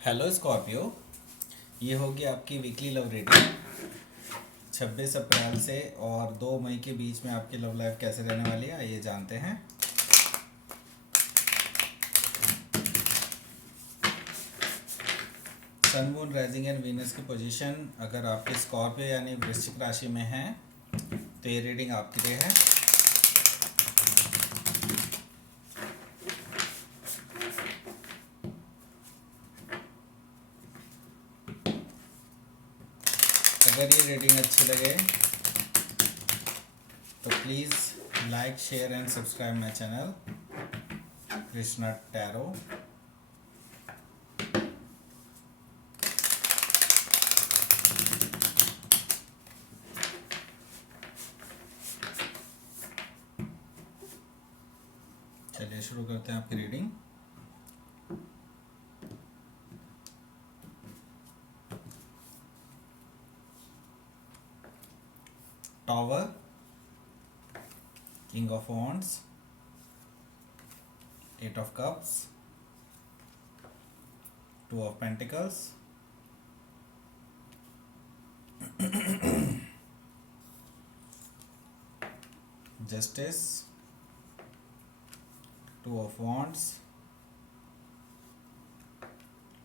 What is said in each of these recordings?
Hello Scorpio. ये होगी आपकी वीकली लव रीडिंग 26 अप्रैल से और 2 मई के बीच में आपकी लव लाइफ कैसे रहने वाली है आइए जानते हैं। Sun moon rising and Venus की पोजीशन अगर आपके स्कॉर्पियो यानी वृश्चिक राशि में है तो ये रीडिंग आपके लिए है। अगर ये रीडिंग अच्छी लगे तो please like share and subscribe my channel Krishna tarot. चलिए शुरू करते हैं आपकी reading. Tower, king of wands, 8 of cups, 2 of pentacles, justice, 2 of wands,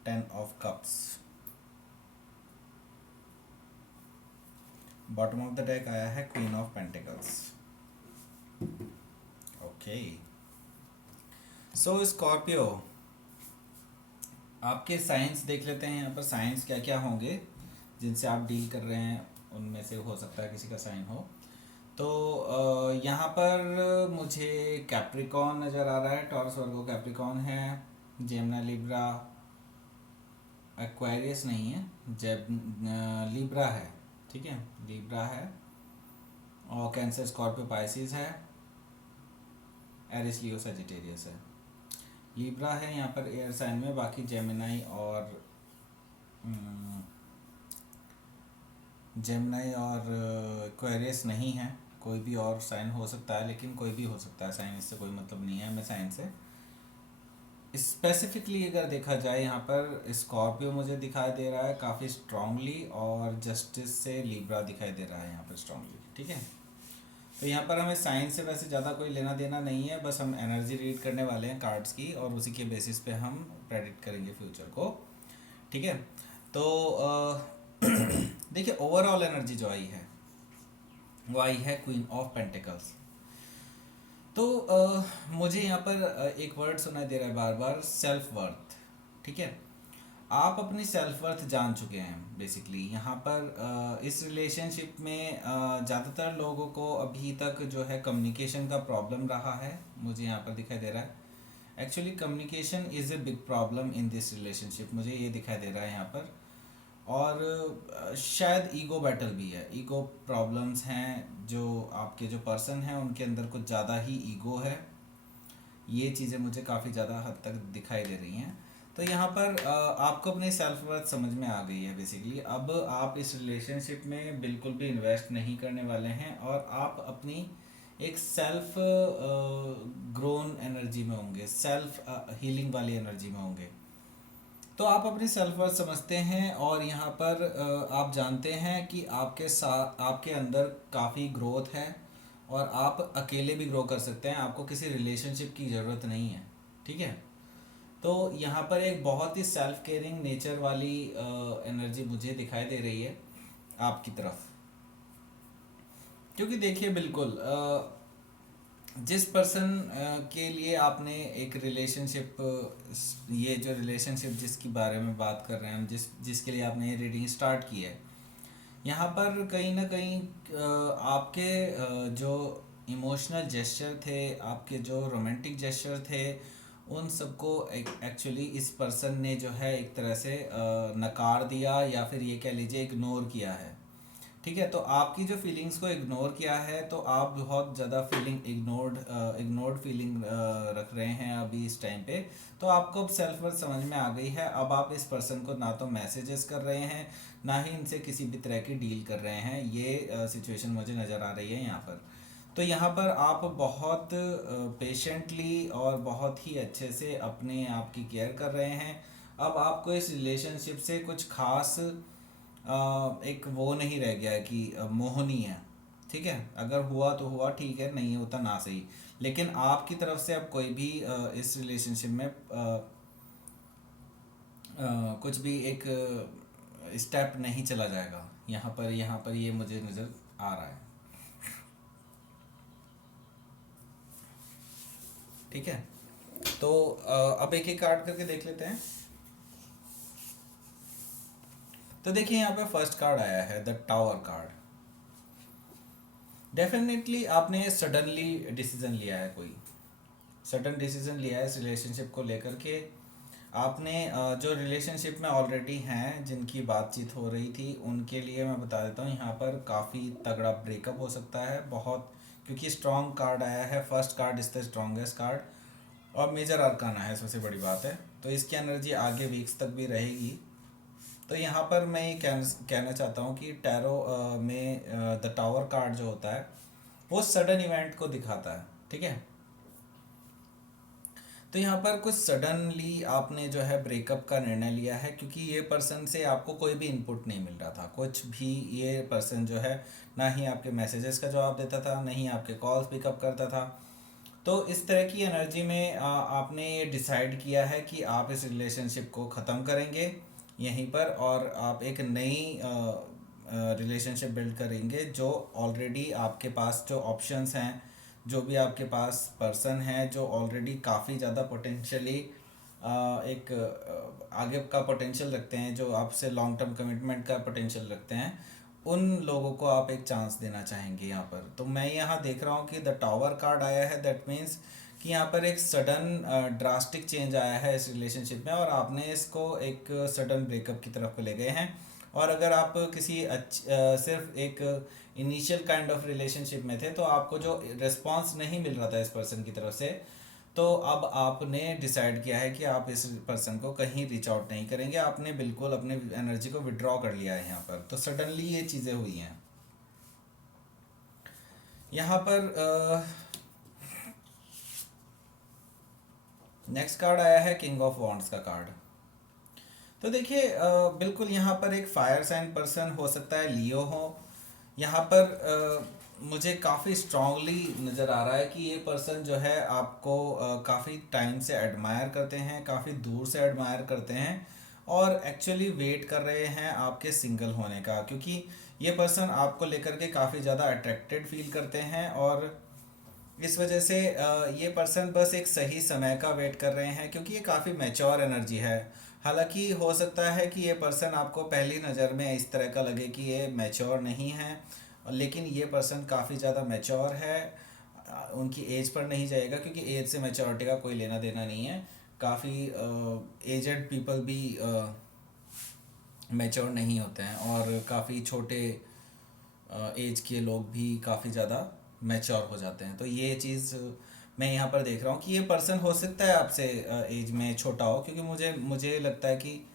10 of cups। Bottom of the deck आया है queen of pentacles. Okay, so Scorpio आपके science देख लेते हैं। यहाँ पर साइंस क्या क्या होंगे जिनसे आप डील कर रहे हैं, उनमें से हो सकता है किसी का साइन हो। तो यहाँ पर मुझे कैप्रिकॉन नज़र आ रहा है, टॉरस वर्गो कैप्रिकॉन है, जेमिनी लिब्रा, एक्वेरियस नहीं है, जेब लिब्रा है, ठीक है, लिब्रा है, और कैंसर स्कॉर्पियो पाइसिस है, एरिस लियो सजिटेरियस है। लिब्रा है यहाँ पर एयर साइन में, बाकी जेमिनी और एक्वेरियस नहीं है। कोई भी और साइन हो सकता है, लेकिन कोई भी हो सकता है साइन, इससे कोई मतलब नहीं है हमें साइन से। स्पेसिफिकली अगर देखा जाए यहाँ पर स्कॉर्पियो मुझे दिखाई दे रहा है काफ़ी स्ट्रांगली, और जस्टिस से लिब्रा दिखाई दे रहा है यहाँ पर स्ट्रांगली, ठीक है। तो यहाँ पर हमें साइंस से वैसे ज़्यादा कोई लेना देना नहीं है, बस हम एनर्जी रीड करने वाले हैं कार्ड्स की, और उसी के बेसिस पे हम प्रेडिक्ट करेंगे फ्यूचर को, ठीक है। तो देखिए ओवरऑल एनर्जी जो आई है वो आई है क्वीन ऑफ पेंटिकल्स। तो मुझे यहाँ पर एक वर्ड सुनाई दे रहा है बार बार, सेल्फ वर्थ, ठीक है। आप अपनी सेल्फ वर्थ जान चुके हैं बेसिकली। यहाँ पर इस रिलेशनशिप में ज़्यादातर लोगों को अभी तक जो है कम्युनिकेशन का प्रॉब्लम रहा है, मुझे यहाँ पर दिखाई दे रहा है। Actually communication is a big problem in this relationship, मुझे ये दिखाई दे रहा है यहाँ पर। और शायद ईगो बैटल भी है, ईगो प्रॉब्लम्स हैं, जो आपके जो पर्सन हैं उनके अंदर कुछ ज़्यादा ही ईगो है। ये चीज़ें मुझे काफ़ी ज़्यादा हद तक दिखाई दे रही हैं। तो यहाँ पर आपको अपनी सेल्फ वर्थ समझ में आ गई है बेसिकली। अब आप इस रिलेशनशिप में बिल्कुल भी इन्वेस्ट नहीं करने वाले हैं, और आप अपनी एक सेल्फ ग्रोन एनर्जी में होंगे, सेल्फ हीलिंग वाली एनर्जी में होंगे। तो आप अपनी सेल्फ वर्थ समझते हैं, और यहाँ पर आप जानते हैं कि आपके साथ आपके अंदर काफ़ी ग्रोथ है, और आप अकेले भी ग्रो कर सकते हैं, आपको किसी रिलेशनशिप की ज़रूरत नहीं है, ठीक है। तो यहाँ पर एक बहुत ही सेल्फ केयरिंग नेचर वाली एनर्जी मुझे दिखाई दे रही है आपकी तरफ। क्योंकि देखिए बिल्कुल जिस पर्सन के लिए आपने एक रिलेशनशिप, ये जो रिलेशनशिप जिसके बारे में बात कर रहे हैं हम, जिसके लिए आपने ये रीडिंग स्टार्ट की है, यहाँ पर कहीं ना कहीं आपके जो इमोशनल जेस्चर थे, आपके जो रोमांटिक जेस्चर थे, उन सबको एक्चुअली इस पर्सन ने जो है एक तरह से नकार दिया, या फिर ये कह लीजिए इग्नोर किया है, ठीक है। तो आपकी जो फीलिंग्स को इग्नोर किया है, तो आप बहुत ज़्यादा फीलिंग इग्नोर्ड फीलिंग रख रहे हैं अभी इस टाइम पे। तो आपको अब सेल्फ वर्थ समझ में आ गई है। अब आप इस पर्सन को ना तो मैसेजेस कर रहे हैं, ना ही इनसे किसी भी तरह की डील कर रहे हैं, ये सिचुएशन मुझे नज़र आ रही है यहाँ पर। तो यहाँ पर आप बहुत पेशेंटली और बहुत ही अच्छे से अपने आप की केयर कर रहे हैं, अब आपको इस रिलेशनशिप से कुछ खास एक वो नहीं रह गया है कि मोह नहीं है। ठीक है, अगर हुआ तो हुआ, ठीक है, नहीं होता ना सही। लेकिन आपकी तरफ से अब कोई भी इस रिलेशनशिप में कुछ भी एक स्टेप नहीं चला जाएगा। यहाँ पर ये मुझे नज़र आ रहा है। ठीक है, तो अब एक एक कार्ड करके देख लेते हैं। तो देखिए यहाँ पे फर्स्ट कार्ड आया है द टावर कार्ड। डेफिनेटली आपने सडनली डिसीजन लिया है, कोई सडन डिसीजन लिया है इस रिलेशनशिप को लेकर के। आपने जो रिलेशनशिप में ऑलरेडी हैं, जिनकी बातचीत हो रही थी, उनके लिए मैं बता देता हूँ यहाँ पर काफ़ी तगड़ा ब्रेकअप हो सकता है बहुत, क्योंकि स्ट्रॉन्ग कार्ड आया है। First card is the strongest card और मेजर आर्काना है, सबसे बड़ी बात है। तो इसकी एनर्जी आगे वीक्स तक भी रहेगी। तो यहाँ पर मैं ये कहना चाहता हूँ कि टैरो में द टावर कार्ड जो होता है वो सडन इवेंट को दिखाता है। ठीक है, तो यहाँ पर कुछ सडनली आपने जो है ब्रेकअप का निर्णय लिया है, क्योंकि ये पर्सन से आपको कोई भी इनपुट नहीं मिल रहा था कुछ भी। ये पर्सन जो है ना ही आपके मैसेजेस का जवाब देता था, ना ही आपके कॉल्स पिकअप करता था। तो इस तरह की एनर्जी में आपने ये डिसाइड किया है कि आप इस रिलेशनशिप को ख़त्म करेंगे यहीं पर, और आप एक नई रिलेशनशिप बिल्ड करेंगे। जो ऑलरेडी आपके पास जो ऑप्शंस हैं, जो भी आपके पास पर्सन है जो ऑलरेडी काफ़ी ज़्यादा पोटेंशियली एक आगे का पोटेंशियल रखते हैं, जो आपसे लॉन्ग टर्म कमिटमेंट का पोटेंशियल रखते हैं, उन लोगों को आप एक चांस देना चाहेंगे यहाँ पर। तो मैं यहाँ देख रहा हूँ कि द टावर कार्ड आया है, दैट मीन्स कि यहाँ पर एक सडन ड्रास्टिक चेंज आया है इस रिलेशनशिप में, और आपने इसको एक सडन ब्रेकअप की तरफ ले गए हैं। और अगर आप किसी सिर्फ एक इनिशियल काइंड ऑफ रिलेशनशिप में थे, तो आपको जो रिस्पॉन्स नहीं मिल रहा था इस पर्सन की तरफ से, तो अब आपने डिसाइड किया है कि आप इस पर्सन को कहीं रीच आउट नहीं करेंगे। आपने बिल्कुल अपने एनर्जी को विड्रॉ कर लिया है यहाँ पर। तो सडनली ये चीज़ें हुई हैं यहाँ पर। नेक्स्ट कार्ड आया है किंग ऑफ वॉन्ड्स का कार्ड। तो देखिए बिल्कुल यहाँ पर एक फायर साइन पर्सन हो सकता है, लियो हो। यहाँ पर मुझे काफ़ी स्ट्रांगली नज़र आ रहा है कि ये पर्सन जो है आपको काफ़ी टाइम से एडमायर करते हैं, काफ़ी दूर से एडमायर करते हैं, और एक्चुअली वेट कर रहे हैं आपके सिंगल होने का, क्योंकि ये पर्सन आपको लेकर के काफ़ी ज़्यादा अट्रैक्टेड फील करते हैं। और इस वजह से ये पर्सन बस एक सही समय का वेट कर रहे हैं, क्योंकि ये काफ़ी मैच्योर एनर्जी है। हालांकि हो सकता है कि ये पर्सन आपको पहली नज़र में इस तरह का लगे कि ये मैच्योर नहीं है, लेकिन ये पर्सन काफ़ी ज़्यादा मैच्योर है। उनकी एज पर नहीं जाएगा, क्योंकि एज से मैच्योरिटी का कोई लेना देना नहीं है। काफ़ी एजड पीपल भी मैच्योर नहीं होते हैं, और काफ़ी छोटे एज के लोग भी काफ़ी ज़्यादा मैच्योर हो जाते हैं। तो ये चीज़ मैं यहाँ पर देख रहा हूँ कि ये पर्सन हो सकता है आपसे एज में छोटा हो, क्योंकि मुझे मुझे लगता है कि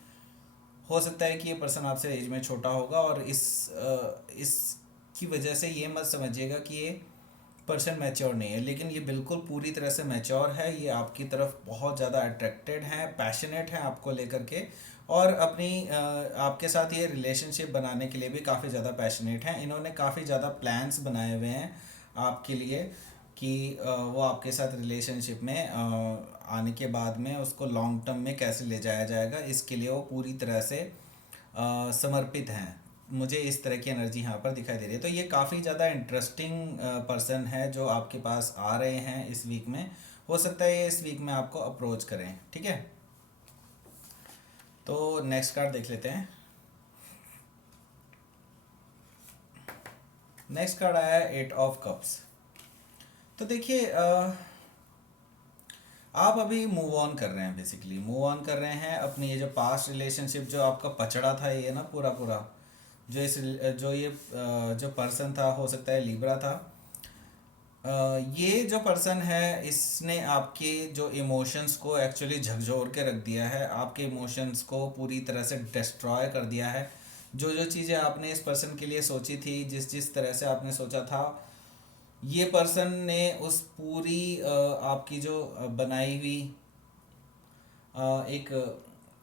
हो सकता है कि ये पर्सन आपसे एज में छोटा होगा। और इसकी वजह से ये मत समझिएगा कि ये पर्सन मैच्योर नहीं है, लेकिन ये बिल्कुल पूरी तरह से मैच्योर है। ये आपकी तरफ बहुत ज़्यादा अट्रैक्टेड है, पैशनेट है आपको लेकर के, और अपनी आपके साथ ये रिलेशनशिप बनाने के लिए भी काफ़ी ज़्यादा पैशनेट हैं। इन्होंने काफ़ी ज़्यादा प्लान्स बनाए हुए हैं आपके लिए कि वो आपके साथ रिलेशनशिप में आने के बाद में उसको लॉन्ग टर्म में कैसे ले जाया जाएगा, इसके लिए वो पूरी तरह से समर्पित हैं। मुझे इस तरह की एनर्जी यहाँ पर दिखाई दे रही है। तो ये काफ़ी ज़्यादा इंटरेस्टिंग पर्सन है जो आपके पास आ रहे हैं इस वीक में। हो सकता है ये इस वीक में आपको अप्रोच करें। ठीक है, तो नेक्स्ट कार्ड देख लेते हैं। नेक्स्ट कार्ड आया है 8 ऑफ कप्स। तो देखिए आप अभी मूव ऑन कर रहे हैं, बेसिकली मूव ऑन कर रहे हैं अपनी ये जो पास्ट रिलेशनशिप जो आपका पचड़ा था, ये ना पूरा पूरा जो इस जो ये जो पर्सन था, हो सकता है लिब्रा था। ये जो पर्सन है इसने आपके जो इमोशंस को एक्चुअली झकझोर के रख दिया है, आपके इमोशंस को पूरी तरह से डिस्ट्रॉय कर दिया है। जो जो चीज़ें आपने इस पर्सन के लिए सोची थी, जिस जिस तरह से आपने सोचा था, ये पर्सन ने उस पूरी आपकी जो बनाई हुई एक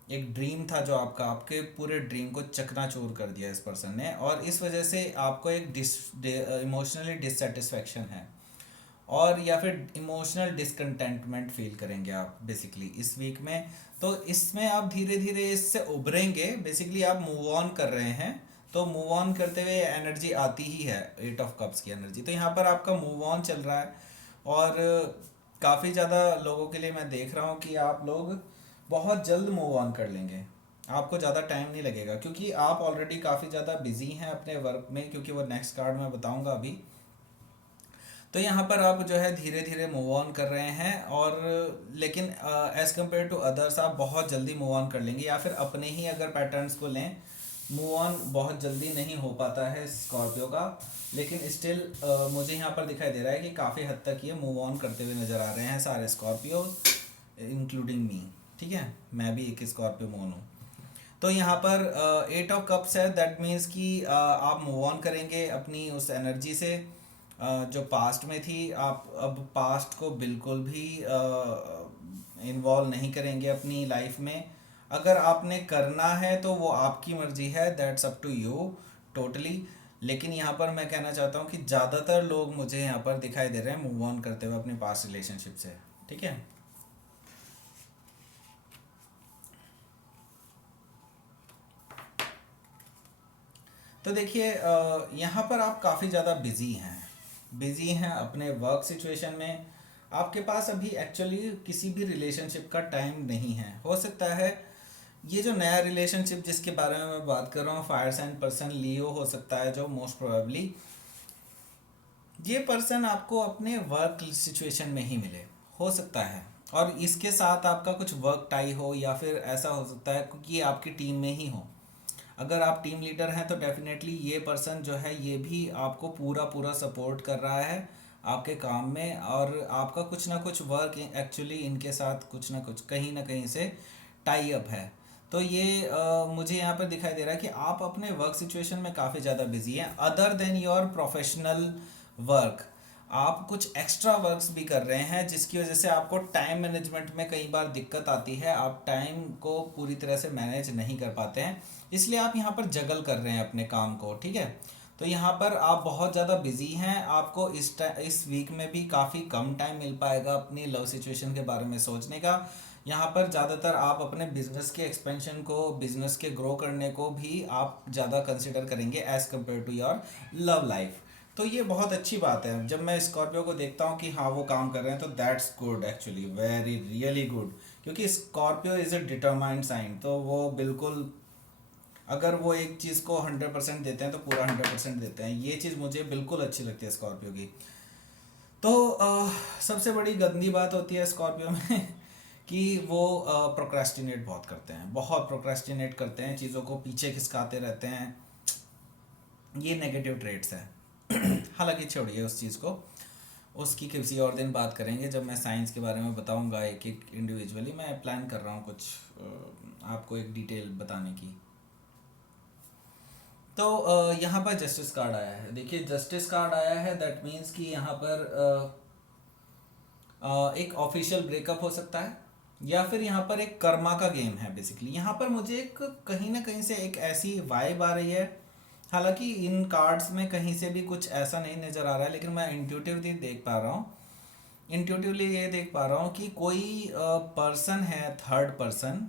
एक ड्रीम था जो आपका, आपके पूरे ड्रीम को चकनाचूर कर दिया इस पर्सन ने, और इस वजह से आपको एक इमोशनली डिससेटिस्फैक्शन है, और या फिर इमोशनल डिसकंटेंटमेंट फील करेंगे आप बेसिकली इस वीक में। तो इसमें आप धीरे धीरे इससे उभरेंगे, बेसिकली आप मूव ऑन कर रहे हैं। तो मूव ऑन करते हुए एनर्जी आती ही है, 8 ऑफ कप्स की एनर्जी, तो यहाँ पर आपका मूव ऑन चल रहा है। और काफ़ी ज़्यादा लोगों के लिए मैं देख रहा हूँ कि आप लोग बहुत जल्द मूव ऑन कर लेंगे, आपको ज़्यादा टाइम नहीं लगेगा, क्योंकि आप ऑलरेडी काफ़ी ज़्यादा बिजी हैं अपने वर्क में, क्योंकि वो नेक्स्ट कार्ड मैं बताऊंगा अभी। तो यहाँ पर आप जो है धीरे धीरे मूव ऑन कर रहे हैं, और लेकिन एज़ कम्पेयर टू अदर्स आप बहुत जल्दी मूव ऑन कर लेंगे, या फिर अपने ही अगर पैटर्न्स को लें, मूव ऑन बहुत जल्दी नहीं हो पाता है स्कॉर्पियो का, लेकिन स्टिल मुझे यहाँ पर दिखाई दे रहा है कि काफ़ी हद तक ये मूव ऑन करते हुए नज़र आ रहे हैं सारे स्कॉर्पियो, इंक्लूडिंग मी। ठीक है, मैं भी एक स्कॉर्पियो मून हूँ। तो यहाँ पर 8 ऑफ कप्स है, दैट मीन्स कि आप मूव ऑन करेंगे अपनी उस एनर्जी से जो पास्ट में थी। आप अब पास्ट को बिल्कुल भी इन्वॉल्व नहीं करेंगे अपनी लाइफ में। अगर आपने करना है तो वो आपकी मर्जी है, that's up to you totally. लेकिन यहाँ पर मैं कहना चाहता हूँ कि ज़्यादातर लोग मुझे यहाँ पर दिखाई दे रहे हैं मूव ऑन करते हुए अपने पास्ट रिलेशनशिप से। ठीक है, तो देखिए यहाँ पर आप काफ़ी ज़्यादा बिजी हैं, बिजी हैं अपने वर्क सिचुएशन में। आपके पास अभी एक्चुअली किसी भी रिलेशनशिप का टाइम नहीं है। हो सकता है ये जो नया रिलेशनशिप जिसके बारे में मैं बात कर रहा हूँ, फायर साइन पर्सन लियो हो सकता है, जो मोस्ट प्रोबेबली ये पर्सन आपको अपने वर्क सिचुएशन में ही मिले, हो सकता है। और इसके साथ आपका कुछ वर्क टाई हो, या फिर ऐसा हो सकता है कि ये आपकी टीम में ही हो। अगर आप टीम लीडर हैं तो डेफिनेटली ये पर्सन जो है ये भी आपको पूरा पूरा सपोर्ट कर रहा है आपके काम में, और आपका कुछ ना कुछ वर्क एक्चुअली इनके साथ कुछ ना कहीं से टाई अप है। तो ये मुझे यहाँ पर दिखाई दे रहा है कि आप अपने वर्क सिचुएशन में काफ़ी ज़्यादा बिजी हैं, other than your professional work. आप कुछ एक्स्ट्रा वर्क्स भी कर रहे हैं, जिसकी वजह से आपको टाइम मैनेजमेंट में कई बार दिक्कत आती है, आप टाइम को पूरी तरह से मैनेज नहीं कर पाते हैं, इसलिए आप यहाँ पर जगल कर रहे हैं अपने काम को। ठीक है, तो यहाँ पर आप बहुत ज़्यादा बिजी हैं, आपको इस वीक में भी काफ़ी कम टाइम मिल पाएगा अपनी लव सिचुएशन के बारे में सोचने का। यहाँ पर ज़्यादातर आप अपने बिजनेस के एक्सपेंशन को, बिजनेस के ग्रो करने को भी आप ज़्यादा कंसिडर करेंगे as compare to your love life. तो ये बहुत अच्छी बात है, जब मैं स्कॉर्पियो को देखता हूँ कि हाँ वो काम कर रहे हैं, तो that's good actually, very really good. क्योंकि Scorpio is a determined sign, तो वो बिल्कुल अगर वो एक चीज़ को 100% देते हैं तो पूरा 100% देते हैं। ये चीज़ मुझे बिल्कुल अच्छी लगती है स्कॉर्पियो की। तो सबसे बड़ी गंदी बात होती है स्कॉर्पियो में कि वो प्रोक्रेस्टिनेट बहुत करते हैं, बहुत प्रोक्रेस्टिनेट करते हैं, चीज़ों को पीछे खिसकाते रहते हैं। ये नेगेटिव ट्रेट्स हैं। हालांकि छोड़िए उस चीज़ को, उसकी किसी और दिन बात करेंगे, जब मैं साइंस के बारे में बताऊंगा एक एक इंडिविजुअली। मैं प्लान कर रहा हूँ कुछ आपको एक डिटेल बताने की। तो यहाँ पर जस्टिस कार्ड आया है, देखिए जस्टिस कार्ड आया है, दैट मीन्स कि यहाँ पर एक ऑफिशियल ब्रेकअप हो सकता है, या फिर यहाँ पर एक कर्मा का गेम है बेसिकली। यहाँ पर मुझे एक कहीं ना कहीं से एक ऐसी वाइब आ रही है, हालांकि इन कार्ड्स में कहीं से भी कुछ ऐसा नहीं नज़र आ रहा है, लेकिन मैं इंट्यूटिवली देख पा रहा हूँ, इंट्यूटिवली ये देख पा रहा हूँ कि कोई पर्सन है, थर्ड पर्सन,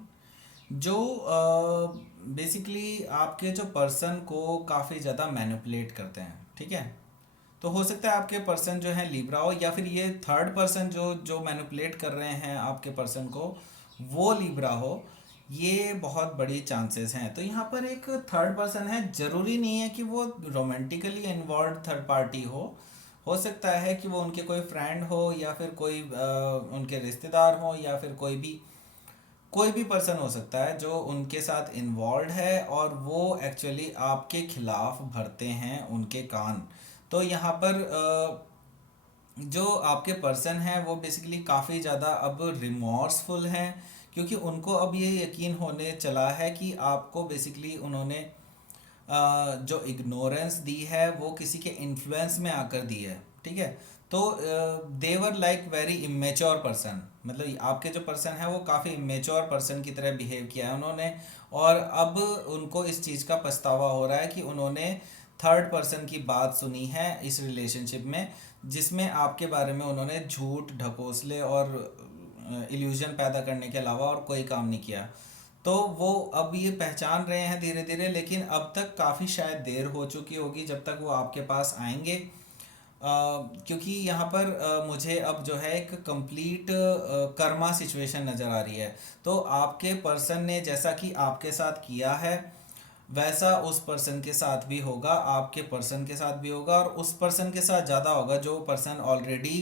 जो बेसिकली आपके जो पर्सन को काफ़ी ज़्यादा मैनिपुलेट करते हैं। ठीक है, तो हो सकता है आपके पर्सन जो है लिब्रा हो, या फिर ये थर्ड पर्सन जो जो मैनिपुलेट कर रहे हैं आपके पर्सन को, वो लिब्रा हो। ये बहुत बड़ी चांसेस हैं। तो यहाँ पर एक थर्ड पर्सन है, ज़रूरी नहीं है कि वो रोमांटिकली इन्वॉल्व थर्ड पार्टी हो सकता है कि वो उनके कोई फ्रेंड हो, या फिर कोई उनके रिश्तेदार हो, या फिर कोई भी पर्सन हो सकता है जो उनके साथ इन्वॉल्व है, और वो एक्चुअली आपके खिलाफ भरते हैं उनके कान। तो यहाँ पर जो आपके पर्सन हैं वो बेसिकली काफ़ी ज़्यादा अब रिमॉर्सफुल हैं, क्योंकि उनको अब ये यकीन होने चला है कि आपको बेसिकली उन्होंने जो इग्नोरेंस दी है वो किसी के इन्फ्लुएंस में आकर दी है। ठीक है, तो देवर लाइक वेरी इमेच्योर पर्सन, मतलब आपके जो पर्सन है वो काफ़ी मेच्योर पर्सन की तरह बिहेव किया है उन्होंने, और अब उनको इस चीज़ का पछतावा हो रहा है कि उन्होंने थर्ड पर्सन की बात सुनी है इस रिलेशनशिप में, जिसमें आपके बारे में उन्होंने झूठ ढकोसले और इल्यूजन पैदा करने के अलावा और कोई काम नहीं किया। तो वो अब ये पहचान रहे हैं धीरे धीरे, लेकिन अब तक काफ़ी शायद देर हो चुकी होगी जब तक वो आपके पास आएंगे। क्योंकि यहाँ पर मुझे अब जो है एक कंप्लीट कर्मा सिचुएशन नज़र आ रही है। तो आपके पर्सन ने जैसा कि आपके साथ किया है वैसा उस पर्सन के साथ भी होगा, आपके पर्सन के साथ भी होगा, और उस पर्सन के साथ ज़्यादा होगा जो पर्सन ऑलरेडी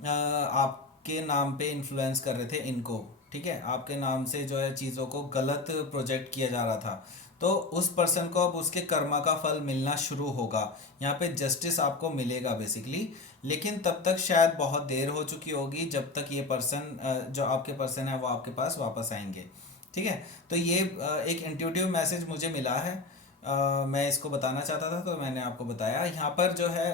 आपके नाम पे इन्फ्लुएंस कर रहे थे इनको। ठीक है, आपके नाम से जो है चीज़ों को गलत प्रोजेक्ट किया जा रहा था। तो उस पर्सन को अब उसके कर्मा का फल मिलना शुरू होगा, यहाँ पे जस्टिस आपको मिलेगा बेसिकली। लेकिन तब तक शायद बहुत देर हो चुकी होगी जब तक ये पर्सन जो आपके पर्सन है वो आपके पास वापस आएंगे। ठीक है, तो ये एक इंट्यूटिव मैसेज मुझे मिला है, मैं इसको बताना चाहता था तो मैंने आपको बताया। यहाँ पर जो है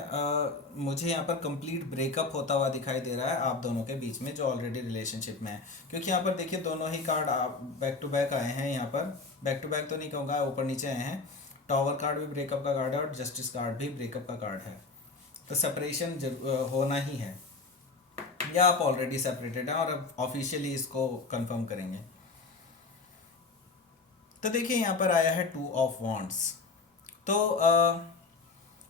मुझे यहाँ पर कंप्लीट ब्रेकअप होता हुआ दिखाई दे रहा है आप दोनों के बीच में जो ऑलरेडी रिलेशनशिप में है। क्योंकि यहाँ पर देखिए दोनों ही कार्ड बैक टू बैक आए हैं, यहाँ पर बैक टू बैक तो नहीं कहूँगा, ऊपर नीचे आए हैं। टॉवर कार्ड भी ब्रेकअप का कार्ड है और जस्टिस कार्ड भी ब्रेकअप का कार्ड है। तो सेपरेशन होना ही है, या आप ऑलरेडी सेपरेटेड हैं और अब ऑफिशियली इसको कंफर्म करेंगे। तो देखिए यहाँ पर आया है टू ऑफ वॉन्ड्स। तो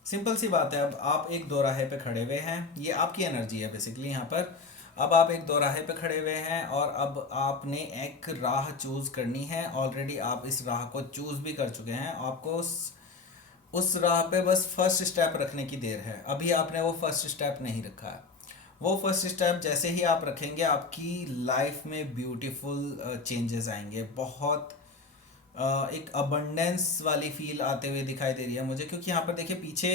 सिंपल सी बात है, अब आप एक दोराहे पे खड़े हुए हैं, ये आपकी एनर्जी है बेसिकली यहाँ पर। अब आप एक दोराहे पे खड़े हुए हैं और अब आपने एक राह चूज़ करनी है। ऑलरेडी आप इस राह को चूज़ भी कर चुके हैं, आपको उस राह पे बस फर्स्ट स्टेप रखने की देर है। अभी आपने वो फर्स्ट स्टेप नहीं रखा है। वो फर्स्ट स्टेप जैसे ही आप रखेंगे आपकी लाइफ में ब्यूटीफुल चेंजेस आएंगे। बहुत एक अबंडेंस वाली फील आते हुए दिखाई दे रही है मुझे। क्योंकि यहाँ पर देखिए पीछे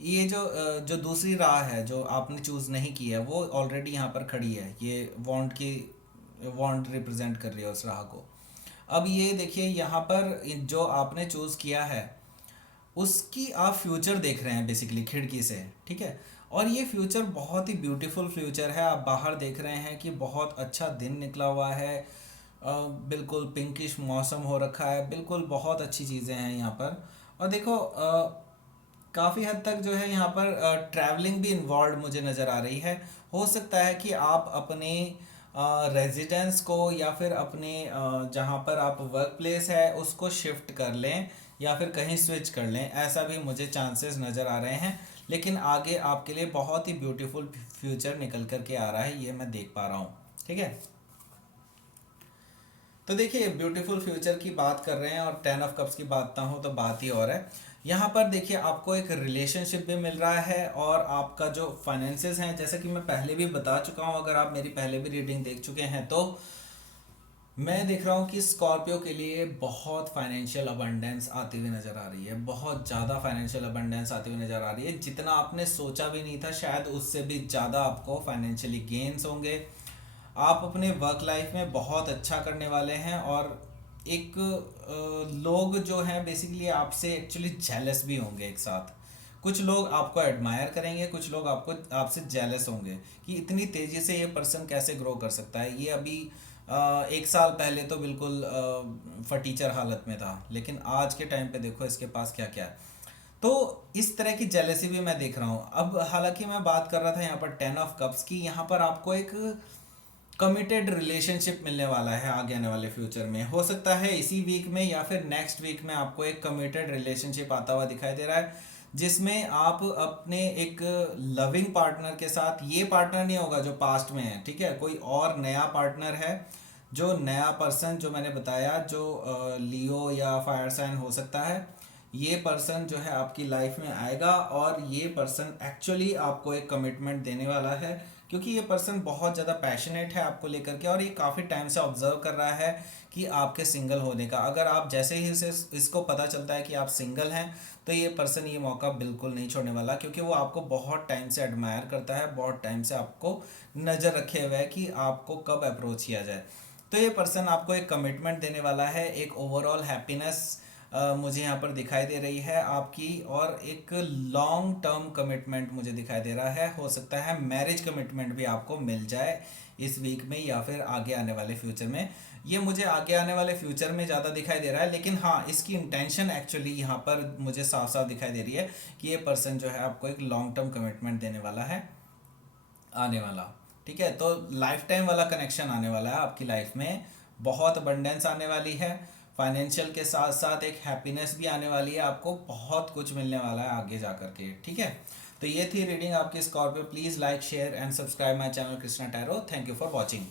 ये जो दूसरी राह है जो आपने चूज़ नहीं की है वो ऑलरेडी यहाँ पर खड़ी है। ये वॉन्ड रिप्रेजेंट कर रही है उस राह को। अब ये देखिए यहाँ पर जो आपने चूज़ किया है उसकी आप फ्यूचर देख रहे हैं बेसिकली खिड़की से। ठीक है, और ये फ्यूचर बहुत ही ब्यूटीफुल फ्यूचर है। आप बाहर देख रहे हैं कि बहुत अच्छा दिन निकला हुआ है, बिल्कुल पिंकिश मौसम हो रखा है, बिल्कुल बहुत अच्छी चीज़ें हैं यहाँ पर। और देखो काफ़ी हद तक जो है यहाँ पर ट्रैवलिंग भी इन्वॉल्व मुझे नज़र आ रही है। हो सकता है कि आप अपने रेजिडेंस को या फिर अपने जहाँ पर आप वर्क प्लेस है उसको शिफ्ट कर लें या फिर कहीं स्विच कर लें, ऐसा भी मुझे चांसेस नज़र आ रहे हैं। लेकिन आगे आपके लिए बहुत ही ब्यूटीफुल फ्यूचर निकल कर के आ रहा है, ये मैं देख पा रहा हूँ। ठीक है, तो देखिए ब्यूटीफुल फ्यूचर की बात कर रहे हैं और 10 ऑफ कप्स की बात ना हो तो बात ही और है। यहाँ पर देखिए आपको एक रिलेशनशिप भी मिल रहा है और आपका जो फाइनेंसेस हैं, जैसे कि मैं पहले भी बता चुका हूँ, अगर आप मेरी पहले भी रीडिंग देख चुके हैं तो मैं देख रहा हूँ कि स्कॉर्पियो के लिए बहुत फाइनेंशियल अबंडेंस आती हुई नज़र आ रही है। बहुत ज़्यादा फाइनेंशियल अबंडेंस आती हुई नज़र आ रही है, जितना आपने सोचा भी नहीं था शायद उससे भी ज़्यादा आपको फाइनेंशियली गेन्स होंगे। आप अपने वर्क लाइफ में बहुत अच्छा करने वाले हैं और एक लोग जो हैं बेसिकली आपसे एक्चुअली जेलस भी होंगे एक साथ। कुछ लोग आपको एडमायर करेंगे, कुछ लोग आपको आपसे जेलस होंगे कि इतनी तेज़ी से ये पर्सन कैसे ग्रो कर सकता है। ये अभी 1 साल पहले तो बिल्कुल फटीचर हालत में था, लेकिन आज के टाइम पे देखो इसके पास क्या क्या है। तो इस तरह की जेलसी भी मैं देख रहा हूँ। अब हालांकि मैं बात कर रहा था यहाँ पर 10 ऑफ कप्स की, यहाँ पर आपको एक कमिटेड रिलेशनशिप मिलने वाला है आगे आने वाले फ्यूचर में। हो सकता है इसी वीक में या फिर नेक्स्ट वीक में आपको एक कमिटेड रिलेशनशिप आता हुआ दिखाई दे रहा है, जिसमें आप अपने एक लविंग पार्टनर के साथ, ये पार्टनर नहीं होगा जो पास्ट में है, ठीक है, कोई और नया पार्टनर है। जो नया पर्सन जो मैंने बताया जो लियो या फायर साइन हो सकता है, ये पर्सन जो है आपकी लाइफ में आएगा और ये पर्सन एक्चुअली आपको एक कमिटमेंट देने वाला है। क्योंकि ये पर्सन बहुत ज़्यादा पैशनेट है आपको लेकर के और ये काफ़ी टाइम से ऑब्जर्व कर रहा है कि आपके सिंगल होने का। अगर आप जैसे ही इसे इसको पता चलता है कि आप सिंगल हैं तो ये पर्सन ये मौका बिल्कुल नहीं छोड़ने वाला, क्योंकि वो आपको बहुत टाइम से एडमायर करता है, बहुत टाइम से आपको नज़र रखे हुए है कि आपको कब अप्रोच किया जाए। तो ये पर्सन आपको एक कमिटमेंट देने वाला है, एक ओवरऑल हैप्पीनेस मुझे यहाँ पर दिखाई दे रही है आपकी, और एक लॉन्ग टर्म कमिटमेंट मुझे दिखाई दे रहा है। हो सकता है मैरिज कमिटमेंट भी आपको मिल जाए इस वीक में या फिर आगे आने वाले फ्यूचर में। ये मुझे आगे आने वाले फ्यूचर में ज़्यादा दिखाई दे रहा है, लेकिन हाँ इसकी इंटेंशन एक्चुअली यहाँ पर मुझे साफ साफ दिखाई दे रही है कि ये पर्सन जो है आपको एक लॉन्ग टर्म कमिटमेंट देने वाला है आने वाला। ठीक है, तो लाइफ टाइम वाला कनेक्शन आने वाला है आपकी लाइफ में, बहुत अबंडेंस आने वाली है, फाइनेंशियल के साथ साथ एक हैप्पीनेस भी आने वाली है, आपको बहुत कुछ मिलने वाला है आगे जा करके। ठीक है, तो ये थी रीडिंग आपकी Scorpio. Please like share and subscribe my channel Krishna tarot. Thank you for watching.